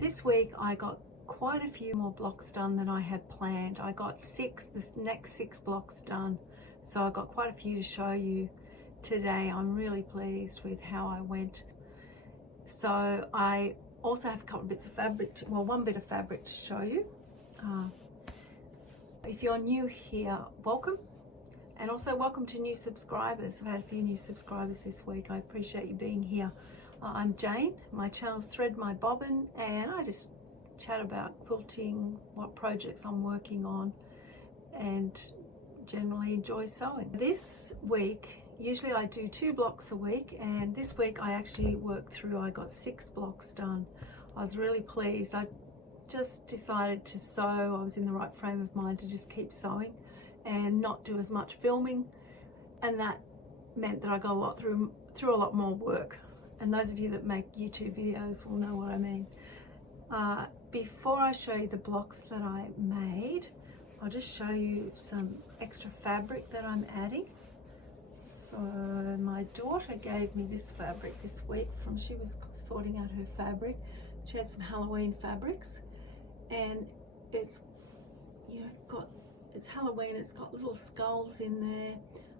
This week I got quite a few more blocks done than I had planned. I got the next six blocks done, so I got quite a few to show you today. I'm really pleased with how I went. So I also have a couple of bits of fabric, one bit of fabric to show you. If you're new here, welcome. And also welcome to new subscribers. I've had a few new subscribers this week. I appreciate you being here. I'm Jane. My channel's Thread My Bobbin, and I just chat about quilting, what projects I'm working on, and generally enjoy sewing. This week, usually I do 2 blocks a week, and this week I actually worked through, I got 6 blocks done. I was really pleased. I just decided to sew. I was in the right frame of mind to just keep sewing and not do as much filming, and that meant that I got through a lot more work. And those of you that make YouTube videos will know what I mean. Before I show you the blocks that I made, I'll just show you some extra fabric that I'm adding. So my daughter gave me this fabric this week she was sorting out her fabric. She had some Halloween fabrics, and it's Halloween. It's got little skulls in there.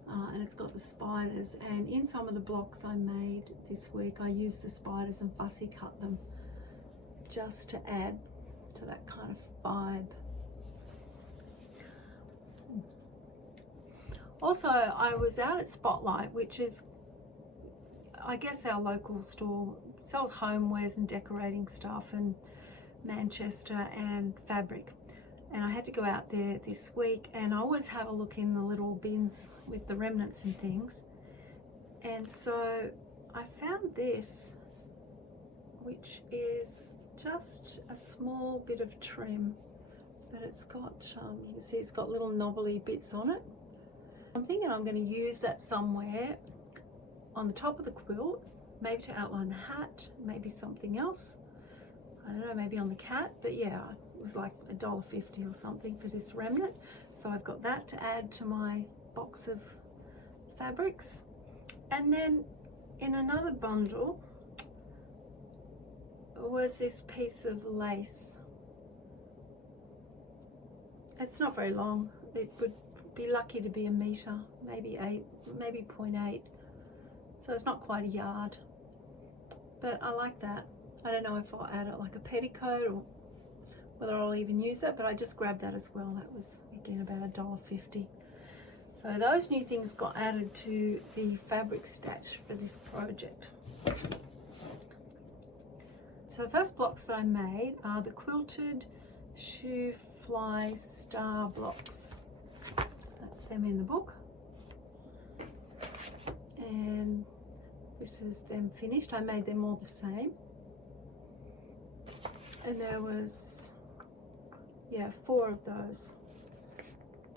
And it's got the spiders, and in some of the blocks I made this week I used the spiders and fussy cut them just to add to that kind of vibe. Also, I was out at Spotlight, which is, I guess, our local store. Sells homewares and decorating stuff and Manchester and fabric. And I had to go out there this week, and I always have a look in the little bins with the remnants and things. And so I found this, which is just a small bit of trim, but it's got, you can see it's got little knobbly bits on it. I'm thinking I'm going to use that somewhere on the top of the quilt, maybe to outline the hat, maybe something else. I don't know, maybe on the cat, but yeah, it was like $1.50 or something for this remnant. So I've got that to add to my box of fabrics. And then in another bundle was this piece of lace. It's not very long. It would be lucky to be a metre, maybe 0.8. So it's not quite a yard, but I like that. I don't know if I'll add it like a petticoat or whether I'll even use it, but I just grabbed that as well. That was, again, about $1.50. So those new things got added to the fabric stash for this project. So the first blocks that I made are the Quilted Shoo-Fly Star blocks. That's them in the book. And this is them finished. I made them all the same. And there was, 4 of those.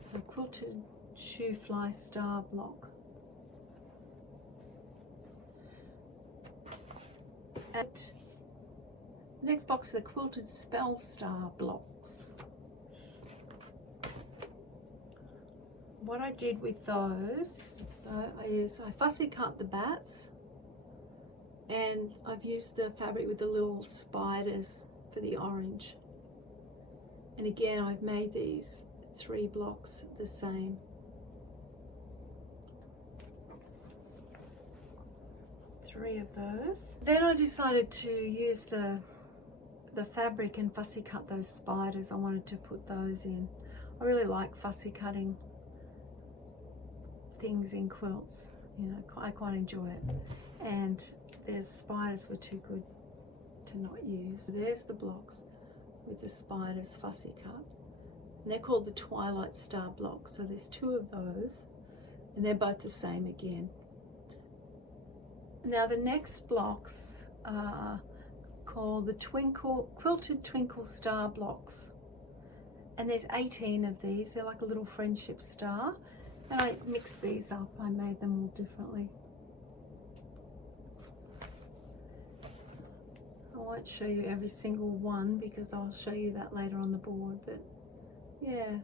So Quilted Shoo-Fly Star block. And the next box is the Quilted Spell Star blocks. What I did with those is I fussy cut the bats, and I've used the fabric with the little spiders for the orange. And again, I've made these 3 blocks the same. Three of those. Then I decided to use the fabric and fussy cut those spiders. I wanted to put those in. I really like fussy cutting things in quilts. I quite enjoy it. And their spiders were too good to not use. So there's the blocks with the spiders fussy cut, and they're called the Twilight Star blocks. So there's 2 of those, and they're both the same again. Now the next blocks are called the Quilted Twinkle Star blocks, and there's 18 of these. They're like a little friendship star, and I mixed these up. I made them all differently. I won't show you every single one because I'll show you that later on the board, but yeah.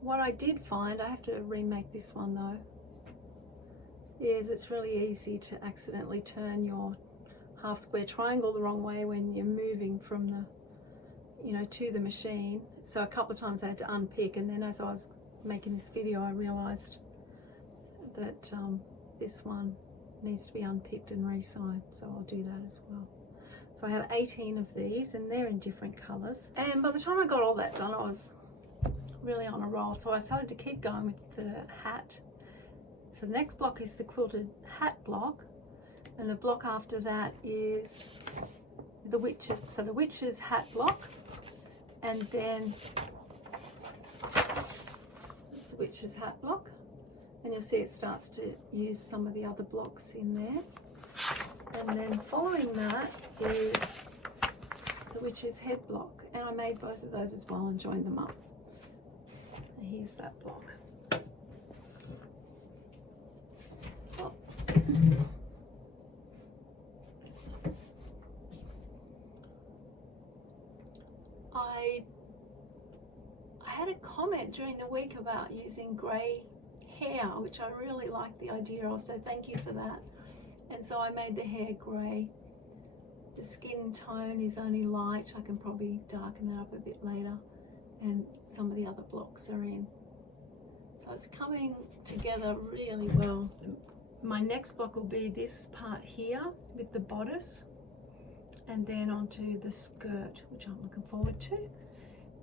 What I did find, I have to remake this one though, is it's really easy to accidentally turn your half square triangle the wrong way when you're moving from the, you know, to the machine. So a couple of times I had to unpick, and then as I was making this video I realized that this one needs to be unpicked and re-sewed, so I'll do that as well. So I have 18 of these, and they're in different colors. And by the time I got all that done, I was really on a roll, so I started to keep going with the hat. So the next block is the quilted hat block, and the block after that is the witches. So the witches hat block, and then it's the witches hat block, and you'll see it starts to use some of the other blocks in there. And then following that is the witch's head block, and I made both of those as well and joined them up. And here's that block. Oh. I had a comment during the week about using grey hair, which I really like the idea of, so thank you for that. And so I made the hair grey. The skin tone is only light. I can probably darken that up a bit later. And some of the other blocks are in. So it's coming together really well. My next block will be this part here with the bodice, and then onto the skirt, which I'm looking forward to.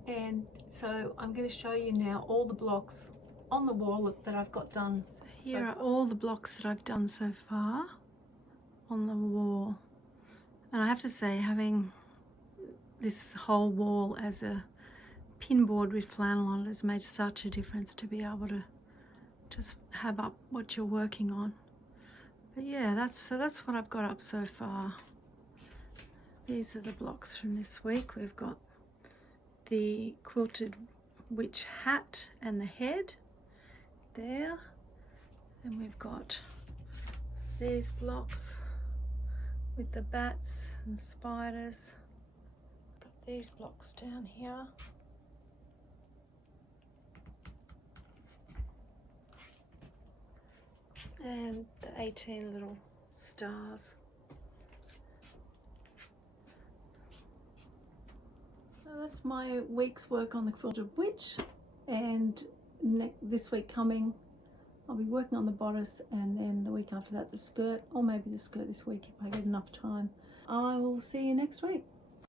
And so I'm going to show you now all the blocks on the wall that I've got done. Here are all the blocks that I've done so far on the wall, and I have to say, having this whole wall as a pinboard with flannel on it has made such a difference to be able to just have up what you're working on. But yeah, that's what I've got up so far. These are the blocks from this week. We've got the Quilted Witch hat and the head there, and we've got these blocks with the bats and the spiders. Got these blocks down here. And the 18 little stars. So that's my week's work on the Quilted Witch, and this week coming I'll be working on the bodice, and then the week after that the skirt, or maybe the skirt this week if I get enough time. I will see you next week.